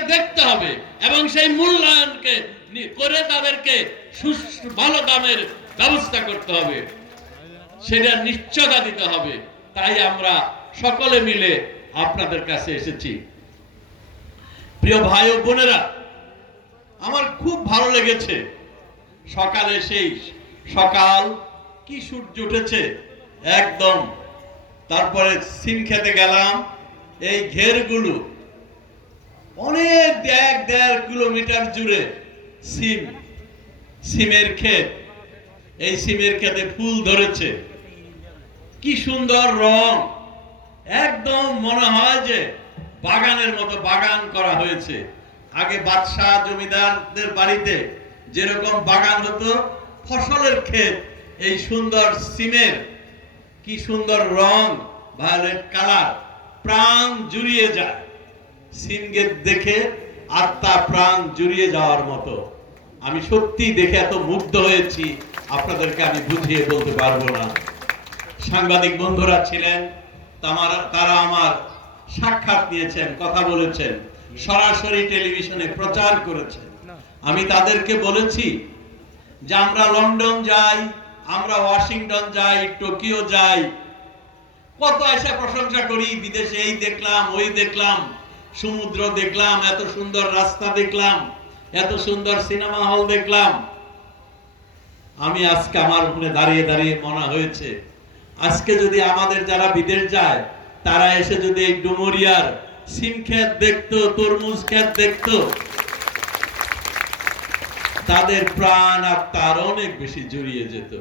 দেখতে হবে এবং সেই মূল্যায়নকে করে তাদেরকে ভালো দামের ব্যবস্থা করতে হবে। সেটা নিশ্চয়তা দিতে হবে। তাই আমরা সকলে মিলে আপনাদের কাছে এসেছি। প্রিয় ভাই ও বোনেরা, আমার খুব ভালো লেগেছে সকালে সেই সকাল কি সূর্য উঠেছে একদম। তারপরে সিম খেতে গেলাম, এই ঘেরগুলো অনেক এক দেড় কিলোমিটার জুড়ে সিম, সিমের ক্ষেত। এই সিমের ক্ষেতে ফুল ধরেছে। কি সুন্দর রং। একদম মনে হয় যে বাগানের মতো বাগান করা হয়েছে। আগে বাদশাহ জমিদারদের বাড়িতে যেরকম বাগান হতো, ফসলের ক্ষেত, এই সুন্দর সিমের কি সুন্দর রং, ভায়োলেট কালার, প্রাণ জুড়িয়ে যায়। সিমকে দেখে আত্মা প্রাণ জুড়িয়ে যাওয়ার মতো। আমি সত্যি দেখে এত মুগ্ধ হয়েছি, আপনাদেরকে আমি বুঝিয়ে বলতে পারব না। সাংবাদিক বন্ধুরা ছিলেন তারা আমার সাক্ষাৎ নিয়েছেন, কথা বলেছেন, সরাসরি টেলিভিশনে প্রচার করেছেন। আমি তাদেরকে বলেছি যে আমরা লন্ডন যাই, আমরা ওয়াশিংটন যাই, টোকিও যাই। কত এসে প্রশংসা করি বিদেশে এই দেখলাম, ওই দেখলাম। সমুদ্র দেখলাম, এত সুন্দর রাস্তা দেখলাম, এত সুন্দর সিনেমা হল দেখলাম। আমি আজকে আমার উপরে দাঁড়িয়ে দাঁড়িয়ে মনে হয়েছে, আজকে যদি আমাদের যারা বিদেশ যায়, তারা এসে যদি এই ডুমুরিয়ার সিম ক্ষেত দেখতো, তরমুজ ক্ষেত দেখতো, তাদের প্রাণ আর তার অনেক বেশি জড়িয়ে যেত।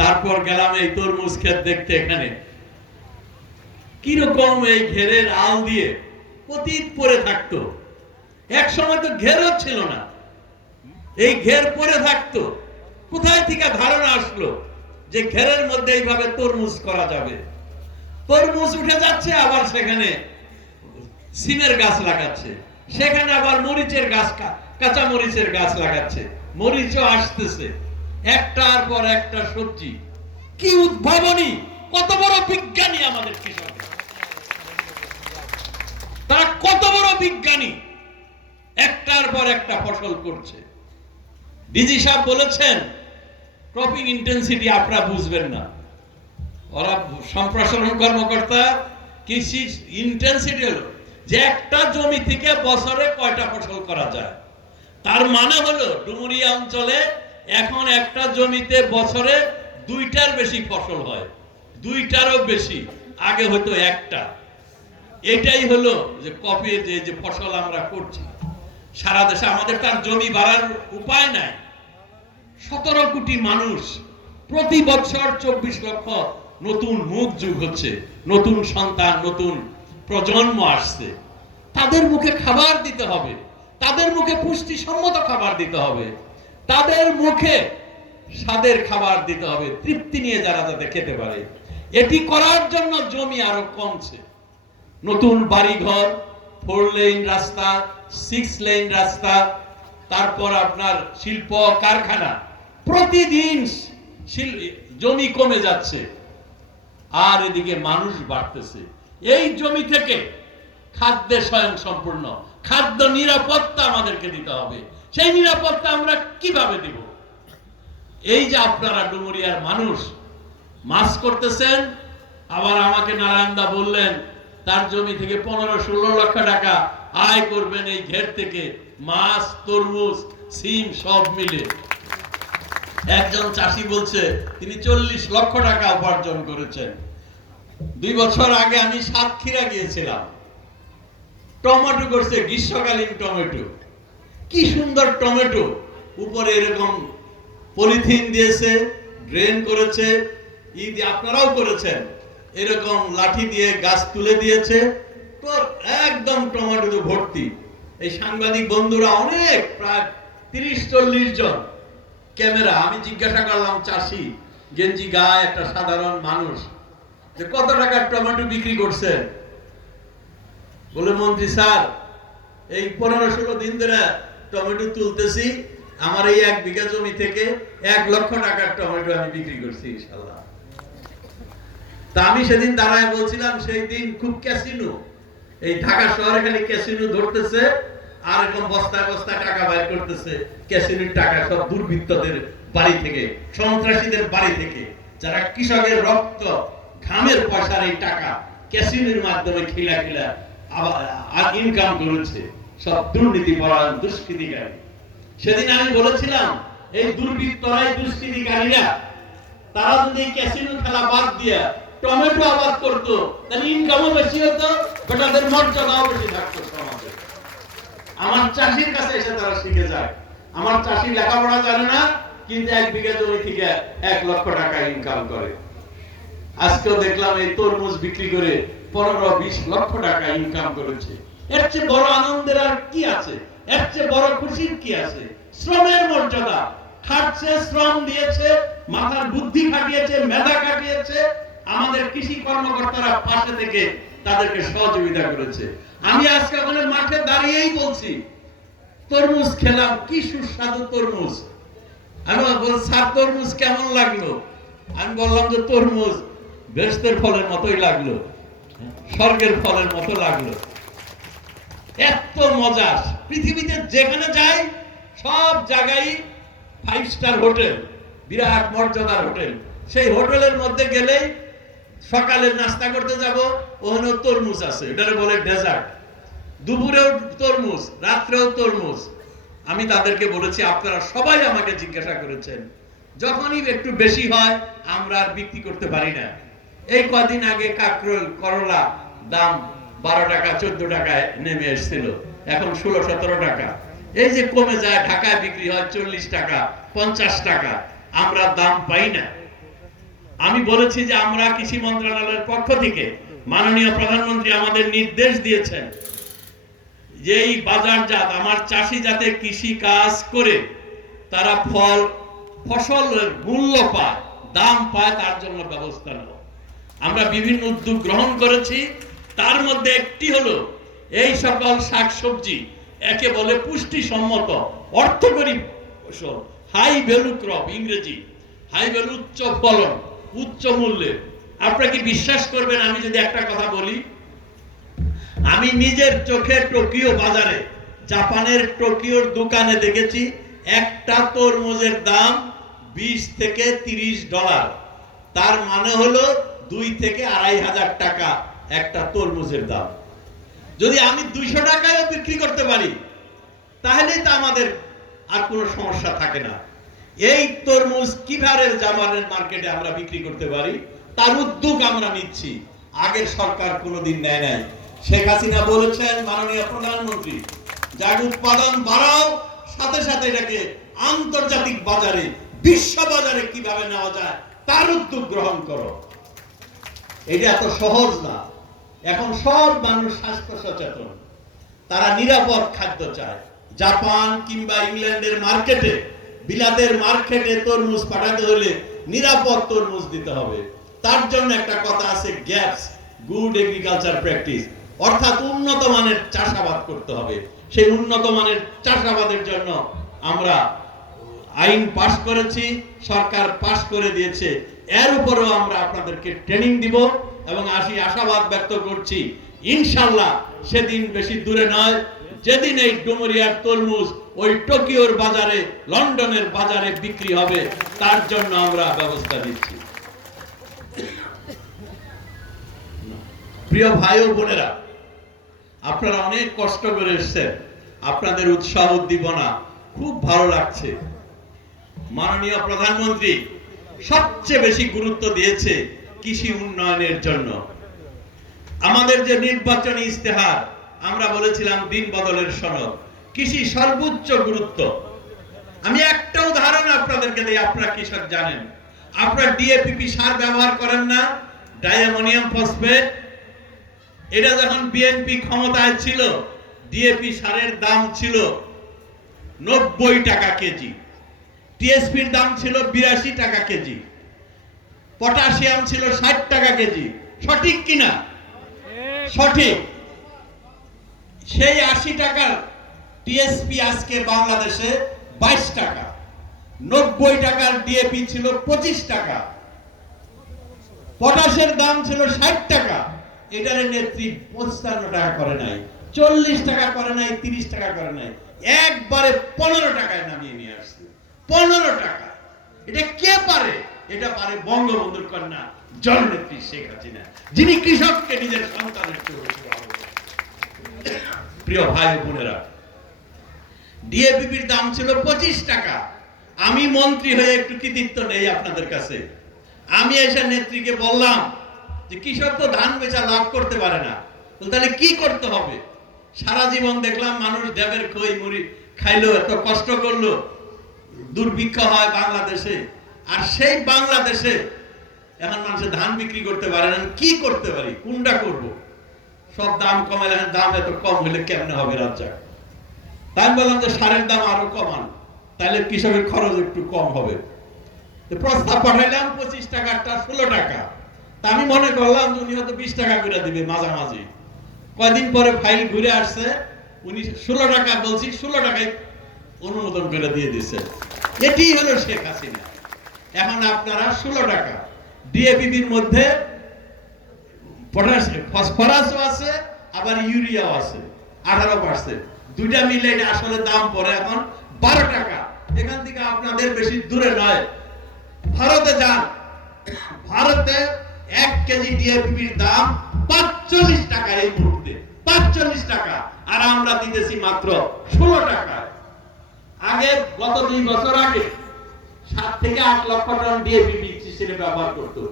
তারপর গেলাম এই তরমুজ ক্ষেত দেখতে এখানে। কীরকম এই ঘেরের আল দিয়ে অতীত পরে থাকতো? এক সময় তো ঘেরও ছিল না। এই ঘের পরে থাকতো। কোথায় থেকে ধারণা আসলো যে ঘেরের মধ্যে এইভাবে তরমুজ করা যাবে? তরমুজ উঠে যাচ্ছে, আবার সেখানে সিমের গাছ লাগাচ্ছে। সেখানে আবার মরিচের গাছ কাঁচা মরিচের গাছ লাগাচ্ছে। মরিচও আসতেছে। একটার পর একটা সবজি। কি উদ্ভাবনী! কত বড় বিজ্ঞানী আমাদের কৃষক তারা কত বড় বিজ্ঞানী? একটার পর একটা ফসল করছে। ডিজি সাহেব বলেছেন ক্রপিং ইন্টেন্সিটি আপনারা বুঝবেন না। ওরা সম্প্রসারণ কর্মকর্তা, কৃষি ইন্টেন্সিটি হলো যে একটা জমি থেকে বছরে কয়টা ফসল করা যায়। তার মানে হলো, ডুমুরিয়া অঞ্চলে এখন একটা জমিতে বছরে দুইটার বেশি ফসল হয়। দুইটারও বেশি, আগে হতো একটা। এটাই হলো যে কপি যে যে ফসল আমরা করছি। সারা দেশে আমাদের তার জমি বাড়ার উপায় নাই। সতেরো কোটি মানুষ প্রতি বছর চব্বিশ লক্ষ নতুন মুখ যুগ হচ্ছে, নতুন সন্তান, নতুন প্রজন্ম আসছে। তাদের মুখে খাবার দিতে হবে, তাদের মুখে পুষ্টিসম্মত খাবার দিতে হবে, তাদের মুখে স্বাদের খাবার দিতে হবে, তৃপ্তি নিয়ে যারা যাতে খেতে পারে। এটি করার জন্য জমি আরও কমছে। নতুন বাড়িঘর ফোর লেন রাস্তা সিক্স লেন রাস্তা, তারপর আপনার শিল্প কারখানা। প্রতিদিন জমি কমে যাচ্ছে, আর এদিকে মানুষ বাড়তেছে। এই জমি থেকে খাদ্যে স্বয়ং সম্পূর্ণ খাদ্য নিরাপত্তা আমাদেরকে দিতে হবে। সেই নিরাপত্তা আমরা কীভাবে দিব? এই যে আপনারা ডুমুরিয়ার মানুষ, মাছ করতেছেন, আবার আমাকে নারায়ণদা বললেন তার জমি থেকে পনেরো, ষোলো লক্ষ টাকা আয় করবেন এই ঘের থেকে। মাছ, তরমুজ, সিম সব মিলে। একজন চাষি বলছে, তিনি চল্লিশ লক্ষ টাকা উপার্জন করেছেন। দুই বছর আগে আমি সাতক্ষীরা গিয়েছিলাম। টমেটো করছে, গ্রীষ্মকালীন টমেটো। কি সুন্দর টমেটো। উপরে এরকম পলিথিন দিয়েছে, ড্রেন করেছে। ঈদ আপনারাও করেছেন। এরকম লাঠি দিয়ে গাছ তুলে দিয়েছে। একদম টমেটো ভর্তি। এই সাংবাদিক বন্ধুরা অনেক, প্রায় তিরিশ চল্লিশ জন। ক্যামেরা, আমি জিজ্ঞাসা করলাম, চাষি, গেঞ্জি গায়ে একটা সাধারণ মানুষ, যে কত টাকার টমেটো বিক্রি করছেন বলে, মন্ত্রী স্যার, এই পনেরো ষোলো দিন ধরে টমেটো তুলতেছি। আমার এই এক বিঘা জমি থেকে এক লক্ষ টাকার টমেটো আমি বিক্রি করছি, ইনশাল্লাহ। তা আমি সেদিন দাঁড়ায় বলছিলাম, সেই দিন খুব ক্যাসিনো। এই ঢাকা শহরে খালি ক্যাসিনো ধরতেছে, আর এরকম বস্তায় বস্তায় টাকা বাইর করতেছে। ক্যাসিনোর টাকা সব দুর্বৃত্তদের বাড়ি থেকে, সন্ত্রাসীদের বাড়ি থেকে। যারা কৃষকের রক্ত, ঘামের পয়সার এই টাকা ক্যাসিনোর মাধ্যমে খিলা খিলা আবার ইনকাম করেছে। সব দুর্নীতি পরায়ণ দুষ্কৃতিকারী। সেদিন আমি বলেছিলাম, এই দুর্বৃত্তরা এই দুষ্কৃতিকারীরা। তারা যদি ক্যাসিনো খেলা বাদ দিয়ে টমেটো আবাদ করতো। তাহলে ইনকামও বেশি হতো তাদের মর্যাদাও বেশি থাকতো সমাজে। আমার চাষির কাছে এসে তারা শিখে যায়। আমার চাষি লেখাপড়া জানে না, কিন্তু এক বিঘা জমি থেকে এক লক্ষ টাকা ইনকাম করে। আজকেও দেখলাম এই তরমুজ বিক্রি করে পনেরো বিশ লক্ষ টাকা ইনকাম করেছে। এর চেয়ে বড় আনন্দের আর কি আছে? এর চেয়ে বড় খুশির কি আছে? শ্রমের মর্যাদা। খাটছে, শ্রম দিয়েছে, মাথার বুদ্ধি খাটিয়েছে, মেধা খাটিয়েছে আমাদের কৃষি কর্মকর্তারা পাশে থেকে তাদেরকে সহযোগিতা করেছে। আমি আজকে ওখানে মাঠে দাঁড়িয়েই বলছি, তরমুজ খেলাম, কি সুস্বাদু তরমুজ। আমি বল স্যার, তরমুজ কেমন লাগল? আমি বললাম যে, তরমুজ বেস্তের ফলের মতোই লাগল, স্বর্গের ফলের মতো লাগল। এত মজা। পৃথিবীতে যেখানে যাই, সব জায়গায় ফাইভ স্টার হোটেল, বিরাট মর্যাদার হোটেল। সেই হোটেলের মধ্যে গেলেই সকালে নাস্তা করতে যাব ওখানে তরমুজ আছে। এটারে বলে ডেজার্ট। দুপুরেও তরমুজ, রাত্রেও তরমুজ। আমি তাদেরকে বলেছি, আপনারা সবাই আমাকে জিজ্ঞাসা করেছেন, যখনই একটু বেশি হয়, আমরা আর বিক্রি করতে পারি না। এই কদিন আগে কাকরোল, করলা দাম বারো টাকা, চোদ্দ টাকায় নেমে এসেছিল। এখন ষোলো, সতেরো টাকা। এই যে কমে যায়, ঢাকায় বিক্রি হয় চল্লিশ টাকা, পঞ্চাশ টাকা। আমরা দাম পাই না। আমি বলেছি যে আমরা কৃষি মন্ত্রণালয়ের পক্ষ থেকে মাননীয় প্রধানমন্ত্রী আমাদের নির্দেশ দিয়েছেন যে এই বাজারজাত, আমার চাষি যাতে কৃষি কাজ করে, তারা ফল, ফসলের মূল্য পায়, দাম পায়, তার জন্য ব্যবস্থা নেব। আমরা বিভিন্ন উদ্যোগ গ্রহণ করেছি। তার মধ্যে একটি হলো, এই সকল শাকসবজি একে বলে পুষ্টিসম্মত, অর্থকরী ফসল হাই ভ্যালু ক্রপ ইংরেজি হাই ভ্যালু উচ্চ ফলন। উচ্চ মূল্যে। আপনারা কি বিশ্বাস করবেন আমি যদি একটা কথা বলি? আমি নিজের চোখে টোকিও বাজারে, জাপানের টোকিওর দোকানে দেখেছি, একটা তরমুজের দাম বিশ থেকে তিরিশ ডলার। তার মানে হলো দুই থেকে আড়াই হাজার টাকা একটা তরমুজের দাম। যদি আমি দুইশো টাকায় বিক্রি করতে পারি, তাহলেই তো আমাদের আর কোনো সমস্যা থাকে না। এই তরমুজ কীভাবে জামানের মার্কেটে আমরা বিক্রি করতে পারি, তার উদ্যোগ আমরা নিচ্ছি। আগের সরকার কোনোদিন নেয় নাই। শেখ হাসিনা বলেছেন, মাননীয় প্রধানমন্ত্রী, যার উৎপাদন বাড়াও, সাথে সাথে এটাকে আন্তর্জাতিক বাজারে বিশ্ব বাজারে কীভাবে নেওয়া যায়, তার উদ্যোগ গ্রহণ করো। এটা এত সহজ না। এখন সব মানুষ স্বাস্থ্য সচেতন। তারা নিরাপদ খাদ্য চায়। জাপান কিংবা ইংল্যান্ডের মার্কেটে বিলাতের মার্কেটে তরমুজ পাঠাতে হলে নিরাপদ তরমুজ দিতে হবে। তার জন্য একটা কথা আছে, গ্যাপস, গুড এগ্রিকালচার প্র্যাকটিস। অর্থাৎ উন্নত মানের চাষাবাদ করতে হবে। সেই উন্নত মানের চাষাবাদের জন্য আমরা আইন পাশ করেছি, সরকার পাশ করে দিয়েছে। এর উপরেও আমরা আপনাদেরকে ট্রেনিং দিব এবং আসি আশাবাদ ব্যক্ত করছি। ইনশাল্লাহ সেদিন বেশি দূরে নয় যেদিন এই ডুমুরিয়ার তরমুজ ওই টোকিওর বাজারে, লন্ডনের বাজারে বিক্রি হবে, তার জন্য আমরা ব্যবস্থা দিচ্ছি প্রিয় ভাই ও বোনেরা, আপনারা অনেক কষ্ট করে এসছেন। আপনাদের উৎসাহ উদ্দীপনা খুব ভালো লাগছে। মাননীয় প্রধানমন্ত্রী সবচেয়ে বেশি গুরুত্ব দিয়েছে কৃষি উন্নয়নের জন্য। আমাদের যে নির্বাচনী ইস্তেহার আমরা বলেছিলাম দিন বদলের সনদ। কৃষি সর্বোচ্চ গুরুত্ব। আমি একটা উদাহরণ আপনাদেরকে দিই, আপনারা কৃষক জানেন। আপনারা ডিএপিপি সার ব্যবহার করেন না, ডায়ামোনিয়াম ফসফেট। এটা যখন বিএনপি ক্ষমতায় ছিল ডিএপি সারের দাম ছিল নব্বই টাকা কেজি। টিএসপির দাম ছিল বিরাশি টাকা কেজি। পটাশিয়াম ছিল ষাট টাকা কেজি। সঠিক কিনা? সঠিক। সেই আশি টাকার টিএসপি আজকে বাংলাদেশে বাইশ টাকা, নব্বই টাকার ডিএপি ছিল পঁচিশ টাকা, পটাশের দাম ছিল ষাট টাকা, এটারে নেত্রী পঞ্চান্ন টাকা করে নাই, চল্লিশ টাকা করে নাই, তিরিশ টাকা করে নাই, একবারে পনেরো টাকায় নামিয়ে নিয়ে আসছে, পনেরো টাকা এটা কে পারে এটা পারে বঙ্গবন্ধুর কন্যা জননেত্রী শেখ হাসিনা, যিনি কৃষককে নিজের সন্তানের। প্রিয় ভাই বোনেরা ডিএপিপির দাম ছিল পঁচিশ টাকা। আমি মন্ত্রী হয়ে একটু কৃতিত্ব নেই আপনাদের কাছে। আমি এসে নেত্রীকে বললাম যে কৃষক তো ধান বেচা লাভ করতে পারে না। তাহলে কি করতে হবে? সারা জীবন দেখলাম মানুষ ড্যাবের খই মুড়ি খাইলো, এত কষ্ট করল। দুর্ভিক্ষ হয় বাংলাদেশে। আর সেই বাংলাদেশে এখন মানুষের ধান বিক্রি করতে পারে না। কি করতে পারি? কোনটা করব? সব দাম কমে এখন দাম এত কম হলে কেমনে হবে রাজ্জাক? তাই বললাম যে সারের দাম আরও কমান তাহলে কৃষকের খরচ একটু কম হবে। প্রস্তাব পাঠাইলাম পঁচিশ টাকারটা ষোলো টাকা। তা আমি মনে করলাম যে উনি হয়তো বিশ টাকা করে দিবে মাঝামাঝি। কয়দিন পরে ফাইল ঘুরে আসছে, উনি ষোলো টাকা বলছি, ষোলো টাকায় অনুমোদন করে দিয়ে দিচ্ছে এটি হলো শেখ হাসিনা। এখন আপনারা ষোলো টাকা। ডিএপিবির মধ্যে ফসফরাসও আছে, আবার ইউরিয়াও আছে। আঠারো পার্সেন্ট দুইটা মিলে এটা আসলে দাম পড়ে এখন বারো টাকা। এখান থেকে আপনাদের বেশি দূরে নয়। ভারতে যান। ভারতে এক কেজি ডিএপির দাম পাঁচচল্লিশ টাকা এই মুহূর্তে। পাঁচচল্লিশ টাকা। আর আমরা দিতেছি মাত্র ষোলো টাকা। আগে গত দুই বছর আগে সাত থেকে আট লক্ষ টন ডিএপি ব্যবহার করতো।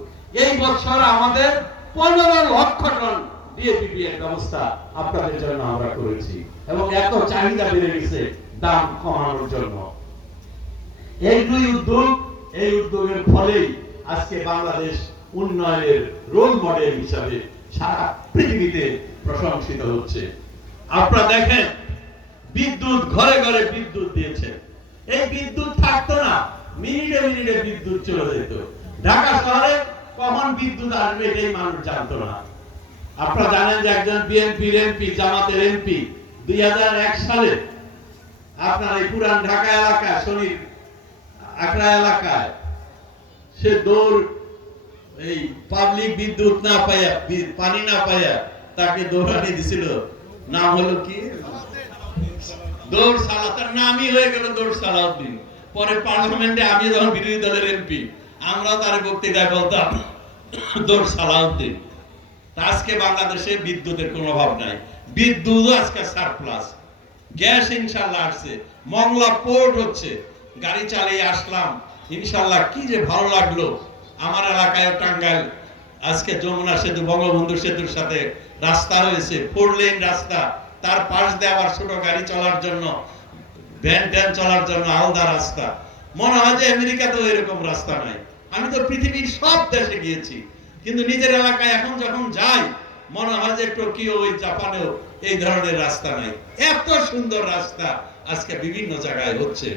এই বছর আমাদের পনেরো লক্ষ টন ব্যবস্থা আপনাদের জন্য আমরা করেছি। এবং এত চাহিদা বেড়ে গেছে, দাম কমানোর জন্য। এই দুই উদ্যোগ, এই উদ্যোগের ফলেই আজকে বাংলাদেশ উন্নয়নের রোল মডেল হিসাবে সারা পৃথিবীতে প্রশংসিত হচ্ছে। আপনারা দেখেন, বিদ্যুৎ ঘরে ঘরে বিদ্যুৎ দিয়েছে। এই বিদ্যুৎ থাকতো না, মিনিটে মিনিটে বিদ্যুৎ চলে যেত। ঢাকা শহরে কখন বিদ্যুৎ আসবে এটাই মানুষ জানতো না। আপনারা জানেন যে একজন বিএনপির এমপি, জামাতের এমপি, দুই সালে আপনার এই পুরান ঢাকা এলাকায় শনির আকড়া এলাকায় সে দৌড়, এই পাবলিক বিদ্যুৎ না পাইয়া পানি না পাইয়া তাকে দৌড়ানি দিছিল। নাম হলো কি? দৌড় সালা তার নামই হয়ে গেল দৌড় সালাউদ্দিন। পরে পার্লামেন্টে আমি যখন বিরোধী দলের এমপি আমরা তার বক্তৃতায় বলতাম দৌড় সালাউদ্দিন আজকে বাংলাদেশে বিদ্যুতের কোনো অভাব নাই। বিদ্যুৎ আজকে সারপ্লাস গ্যাস ইনশাল্লাহ আসছে, মংলা পোর্ট হচ্ছে। গাড়ি চালিয়ে আসলাম, ইনশাল্লাহ কি যে ভালো লাগল। আমার এলাকায় টাঙ্গাইল, আজকে যমুনা সেতু, বঙ্গবন্ধু সেতুর সাথে রাস্তা হয়েছে ফোর লেন রাস্তা। তার পাশ দিয়ে আবার ছোট গাড়ি চলার জন্য ভ্যান ট্যান চলার জন্য আলাদা রাস্তা। মনে হয় যে আমেরিকাতেও এরকম রাস্তা নাই। আমি তো পৃথিবীর সব দেশে গিয়েছি। কিন্তু নিজের এলাকায় এখন যখন যাই, মনে হয় যে টোকিও ওই জাপানেও এই ধরনের রাস্তা নাই। এত সুন্দর রাস্তা আজকে বিভিন্ন জায়গায় হচ্ছে।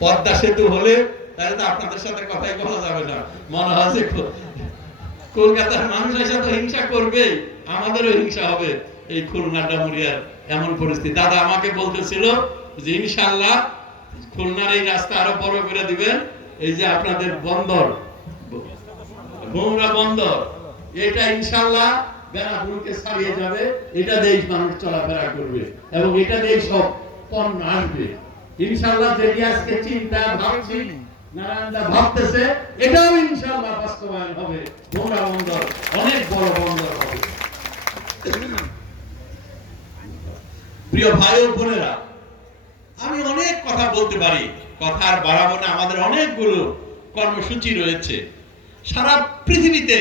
পদ্মা সেতু হলে, তাহলে তো আপনাদের সাথে কথাই বলা যাবে না। মনে হয় যে কলকাতার মানুষের সাথে হিংসা করবে আমাদেরও হিংসা হবে এই খুলনা, ডামুরিয়ার এমন পরিস্থিতি। দাদা আমাকে বলতেছিল যে, ইনশাল্লাহ খুলনার এই রাস্তা আরও বড় করে দিবেন। এই যে আপনাদের বন্দর বগুড়া বন্দর এটা ইনশাল্লাহ বেড়াপুরকে ছাড়িয়ে যাবে। এটা দেশ মানুষ চলাফেরা করবে এবং এটা দেশ সব পণ্য আসবে। ইনশাল্লাহ যেটি আজকে চিন্তা ভাবছি আমাদের অনেকগুলো কর্মসূচি রয়েছে। সারা পৃথিবীতে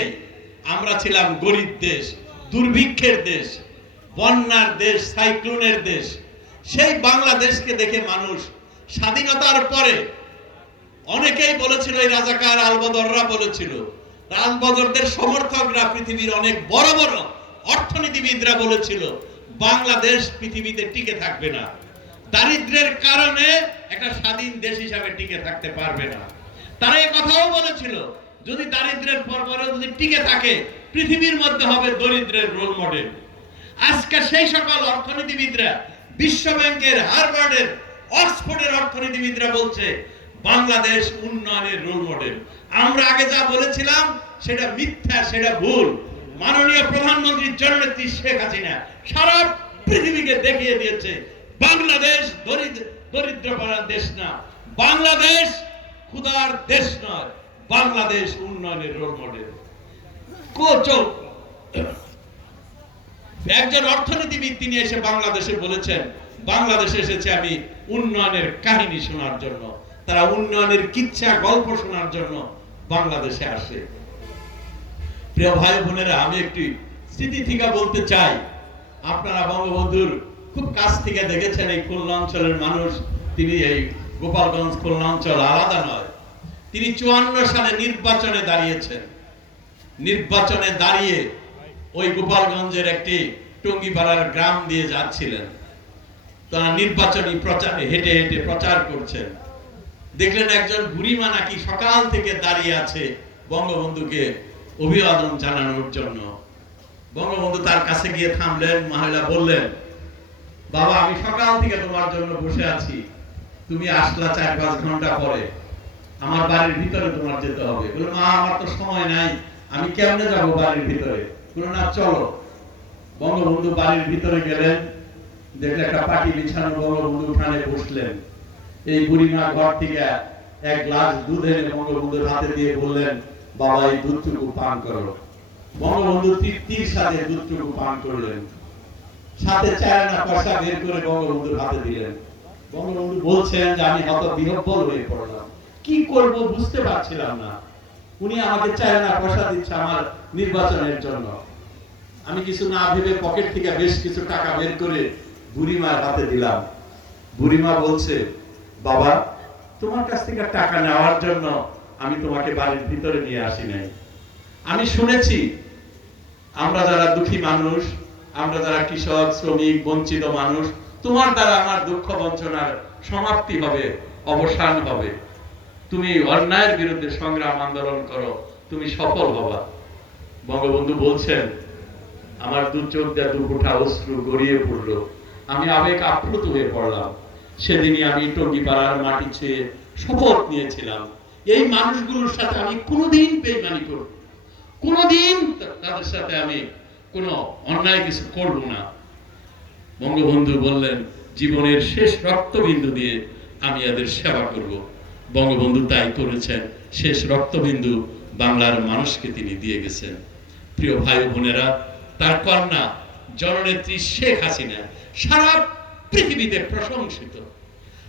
আমরা ছিলাম গরিব দেশ, দুর্ভিক্ষের দেশ, বন্যার দেশ, সাইক্লোনের দেশ। সেই বাংলাদেশকে দেখে মানুষ স্বাধীনতার পরে অনেকেই বলেছিল, এই রাজাকার আলবদররা বলেছিল আলবদরদের সমর্থকরা পৃথিবীর অনেক বড় বড় অর্থনীতিবিদরা বলেছিল, বাংলাদেশ পৃথিবীতে টিকে থাকবে না। দারিদ্রের কারণে একটা স্বাধীন দেশ হিসাবে টিকে থাকতে পারবে না। তারা এই কথাও বলেছিল যদি দারিদ্রের পর পরে যদি টিকে থাকে, পৃথিবীর মধ্যে হবে দরিদ্রের রোল মডেল আজকে সেই সকল অর্থনীতিবিদরা বিশ্ব ব্যাংকের হারভার্ডের, অক্সফোর্ডের অর্থনীতিবিদরা বলছে, বাংলাদেশ উন্নয়নের রোল মডেল আমরা আগে যা বলেছিলাম, সেটা মিথ্যা, সেটা ভুল। মাননীয় প্রধানমন্ত্রী জননেত্রী শেখ হাসিনা সারা পৃথিবীকে দেখিয়ে দিয়েছে, বাংলাদেশ দরিদ্র দরিদ্রপাড়ার দেশ না। বাংলাদেশ ক্ষুধার দেশ নয়। বাংলাদেশ উন্নয়নের রোল মডেল কোচক একজন অর্থনীতিবিদ তিনি এসে বাংলাদেশে বলেছেন, বাংলাদেশে এসেছে আমি উন্নয়নের কাহিনী শোনার জন্য। তারা উন্নয়নের কিচ্ছা গল্প শোনার জন্য বাংলাদেশে আসে। প্রিয় ভাই বোনেরা, আমি একটি স্মৃতি থেকে বলতে চাই। আপনারা বঙ্গবন্ধুর খুব কাছ থেকে দেখেছেন এই খুলনা অঞ্চলের মানুষ। তিনি এই গোপালগঞ্জ খুলনা অঞ্চল আলাদা নয়। তিনি চুয়ান্ন সালে নির্বাচনে দাঁড়িয়েছেন। নির্বাচনে দাঁড়িয়ে ওই গোপালগঞ্জের একটি টঙ্গিপাড়ার গ্রাম দিয়ে যাচ্ছিলেন। তারা নির্বাচনী প্রচারে, হেঁটে হেঁটে প্রচার করছেন। দেখলেন একজন বুড়িমা নাকি সকাল থেকে দাঁড়িয়ে আছে বঙ্গবন্ধুকে অভিবাদন জানানোর জন্য। বঙ্গবন্ধু তার কাছে গিয়ে থামলেন, মহিলা বললেন, বাবা, আমি সকাল থেকে তোমার জন্য বসে আছি। তুমি আসলা চার পাঁচ ঘণ্টা পরে। আমার বাড়ির ভিতরে তোমার যেতে হবে। বলে, মা, আমার তো সময় নাই। আমি কেমনে যাব বাড়ির ভিতরে? বলে, না, চলো। বঙ্গবন্ধু বাড়ির ভিতরে গেলেন। দেখলে একটা পাটি বিছানো বঙ্গবন্ধু উঠানে বসলেন। এই বুড়িমা ঘর থেকে এক গ্লাস দুধ এনে বঙ্গবন্ধুর হাতে দিয়ে বললেন, বাবা, এই দুধটুকু পান করো। বঙ্গবন্ধু তৃপ্তির সাথে দুধটুকু পান করলেন। সাথে চায় না পয়সা বের করে বঙ্গবন্ধুর হাতে দিলেন। বঙ্গবন্ধু বলছেন যে, আমি হত বিহব্বল হয়ে পড়লাম। কি করব বুঝতে পারছিলাম না। উনি আমাকে চায় না, পয়সা দিচ্ছে আমার নির্বাচনের জন্য। আমি কিছু না ভেবে পকেট থেকে বেশ কিছু টাকা বের করে বুড়িমার হাতে দিলাম। বুড়িমা বলছে, বাবা, তোমার কাছ থেকে টাকা নেওয়ার জন্য আমি তোমাকে বাড়ির ভিতরে নিয়ে আসি নাই। আমি শুনেছি, আমরা যারা দুঃখী মানুষ, আমরা যারা কৃষক, শ্রমিক, বঞ্চিত মানুষ, তোমার দ্বারা আমার দুঃখ বঞ্চনার সমাপ্তি হবে, অবসান হবে। তুমি অন্যায়ের বিরুদ্ধে সংগ্রাম, আন্দোলন করো। তুমি সফল হবা। বঙ্গবন্ধু বলছেন, আমার দু চোখ দিয়ে দু ফোঁটা অশ্রু গড়িয়ে পড়ল। আমি আবেগ আপ্লুত হয়ে পড়লাম। সেদিনই আমি টঙ্গিপাড়ার মাটি ছেয়ে শপথ নিয়েছিলাম। এই মানুষগুলোর সাথে আমি কোনোদিন বেইমানি করব কোনোদিন তাদের সাথে আমি কোনো অন্যায় কিছু করব না। বঙ্গবন্ধু বললেন, জীবনের শেষ রক্তবিন্দু দিয়ে আমি এদের সেবা করব। বঙ্গবন্ধু তাই করেছেন। শেষ রক্তবিন্দু বাংলার মানুষকে তিনি দিয়ে গেছেন। প্রিয় ভাই বোনেরা, তার কন্যা, জননেত্রী শেখ হাসিনা, সারা পৃথিবীতে প্রশংসিত।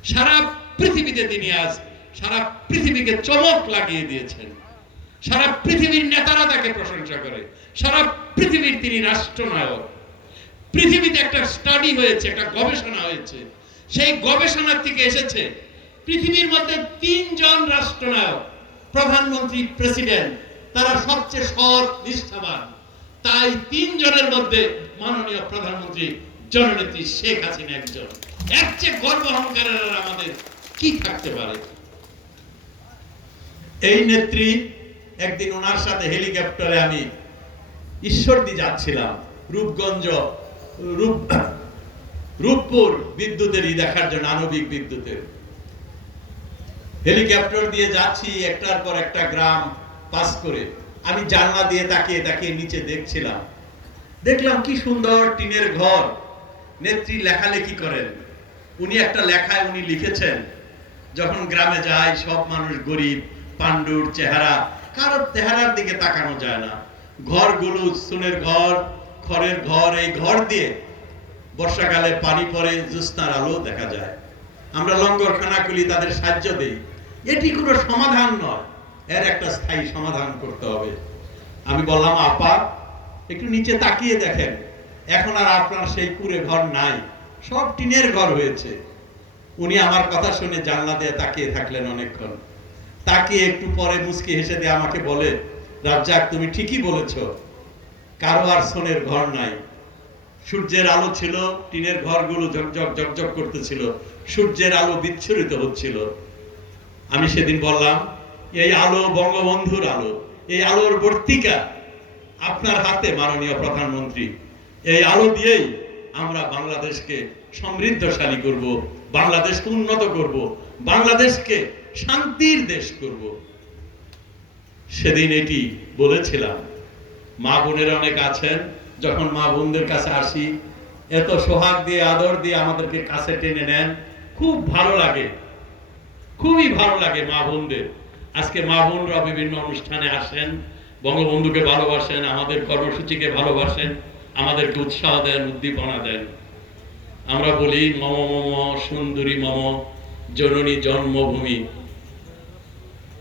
সারা পৃথিবীতে তিনি আজ সারা পৃথিবীকে চমক লাগিয়ে দিয়েছেন। সারা পৃথিবীর নেতারা তাকে প্রশংসা করে। সারা পৃথিবীর তিনি রাষ্ট্রনায়ক। পৃথিবীতে একটা স্টাডি হয়েছে, একটা গবেষণা হয়েছে। সেই গবেষণার থেকে এসেছে পৃথিবীর মধ্যে তিনজন রাষ্ট্রনায়ক, প্রধানমন্ত্রী, প্রেসিডেন্ট, তারা সবচেয়ে সৎ, নিষ্ঠাবান। তাই তিনজনের মধ্যে মাননীয় প্রধানমন্ত্রী জননেত্রী শেখ হাসিনা একজন। চেয়ে গর্ব অহংকারের আমাদের কি থাকতে পারে? এই নেত্রী, একদিন ওনার সাথে হেলিকপ্টারে আমি ঈশ্বরদী যাচ্ছিলাম, রূপগঞ্জ, রূপ, রূপপুর বিদ্যুতেরই দেখার জন্য, আণবিক বিদ্যুতের। হেলিকপ্টার দিয়ে যাচ্ছি, একটার পর একটা গ্রাম পাস করে। আমি জানলা দিয়ে তাকিয়ে তাকিয়ে নিচে দেখছিলাম। দেখলাম কি সুন্দর টিনের ঘর। নেত্রী লেখালেখি করেন। উনি একটা লেখায় উনি লিখেছেন, যখন গ্রামে যায় সব মানুষ গরিব, পাণ্ডুর চেহারা, কারোর চেহারার দিকে তাকানো যায় না। ঘরগুলো সুনের ঘর, খড়ের ঘর, এই ঘর দিয়ে বর্ষাকালে পানি পড়ে, জ্যোৎস্নার আলো দেখা যায়। আমরা লঙ্গরখানা খুলি, তাদের সাহায্য দেই। এটি কোনো সমাধান নয়। এর একটা স্থায়ী সমাধান করতে হবে। আমি বললাম, আপা, একটু নিচে তাকিয়ে দেখেন। এখন আর আপনার সেই কুড়ে ঘর নাই। সব টিনের ঘর হয়েছে। উনি আমার কথা শুনে জানলা দিয়ে তাকিয়ে থাকলেন অনেকক্ষণ। তাকিয়ে একটু পরে মুসকি হেসে দিয়ে আমাকে বলে, রাজ্জাক, তুমি ঠিকই বলেছ। কারও আর সোনের ঘর নাই। সূর্যের আলো ছিল, টিনের ঘরগুলো ঝকঝক ঝকঝক করতেছিল। সূর্যের আলো বিচ্ছুরিত হচ্ছিল। আমি সেদিন বললাম, এই আলো বঙ্গবন্ধুর আলো, এই আলোর বর্তিকা আপনার হাতে, মাননীয় প্রধানমন্ত্রী। এই আলো দিয়েই আমরা বাংলাদেশকে সমৃদ্ধশালী করব, বাংলাদেশকে উন্নত করব, বাংলাদেশকে শান্তির দেশ করব। সেদিন এটি বলেছিলাম। মা বোনেরা অনেক আছেন, যখন মা বোনদের কাছে আসি, এত সোহাগ দিয়ে, আদর দিয়ে আমাদেরকে কাছে টেনে নেন, খুব ভালো লাগে। খুবই ভালো লাগে মা বোনদের। আজকে মা বোনরা বিভিন্ন অনুষ্ঠানে আসেন, বঙ্গবন্ধুকে ভালোবাসেন, আমাদের কর্মসূচিকে ভালোবাসেন, আমাদেরকে উৎসাহ দেন, উদ্দীপনা দেন। আমরা বলি, মম মম, সুন্দরী, মম, জননী, জন্মভূমি।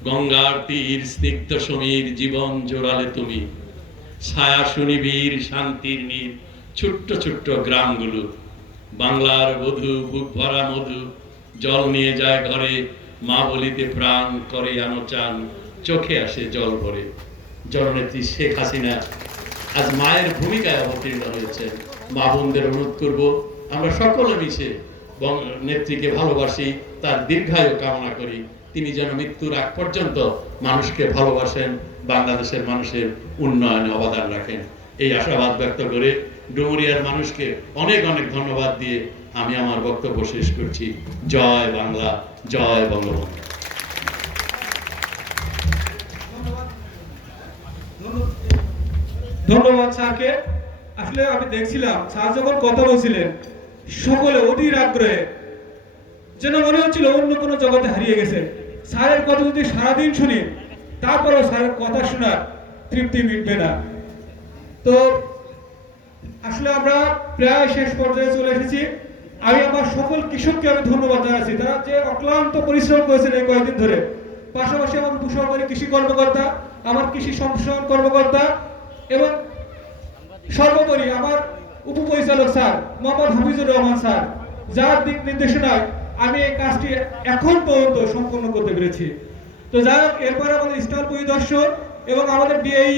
গঙ্গার তীর, স্নিগ্ধ সমীর, জীবন জোড়ালে তুমি। ছায়া শুনিবীর শান্তির নীর, ছোট্ট ছোট্ট গ্রামগুলো। বাংলার বধূ, বুক ভরা মধু, জল নিয়ে যায় ঘরে মা বলিতে প্রাণ করে আনো চান, চোখে আসে জল ভরে। জননেত্রী শেখ হাসিনা আজ মায়ের ভূমিকায় অবতীর্ণ হয়েছে। মা বোনদের অনুরোধ করব, আমরা সকলে মিশে নেত্রীকে ভালোবাসি, তার দীর্ঘায়ু কামনা করি। তিনি যেন মৃত্যুর আগ পর্যন্ত মানুষকে ভালোবাসেন, বাংলাদেশের মানুষের উন্নয়নে অবদান রাখেন। এই আশাবাদ ব্যক্ত করে ডুমুরিয়ার মানুষকে অনেক অনেক ধন্যবাদ দিয়ে আমি আমার বক্তব্য শেষ করছি। জয় বাংলা, জয় বঙ্গবন্ধু। ধন্যবাদ স্যারকে। আসলে আমি দেখছিলাম স্যার যখন কথা বলছিলেন, সকলে অধীর আগ্রহে, যেন মনে হচ্ছিল অন্য কোনো জগতে হারিয়ে গেছে। স্যারের কথা যদি সারাদিন শুনি, তারপরেও স্যারের কথা শোনার তৃপ্তি মিটবে না। তো আসলে আমরা প্রায় শেষ পর্যায়ে চলে এসেছি। আমি আমার সকল কৃষককে আমি ধন্যবাদ জানাচ্ছি। তারা যে অক্লান্ত পরিশ্রম করেছেন এই কয়েকদিন ধরে। পাশাপাশি আমার উপসহকারী কৃষি কর্মকর্তা, আমার কৃষি সম্প্রসারণ কর্মকর্তা এবং সর্বোপরি আমার উপপরিচালক স্যার, মোহাম্মদ হাফিজুর রহমান স্যার, যার দিক নির্দেশনায় আমি এই কাজটি এখন পর্যন্ত সম্পন্ন করতে পেরেছি। তো যাই হোক, এরপরে আমাদের স্টল পরিদর্শন এবং আমাদের ডিআই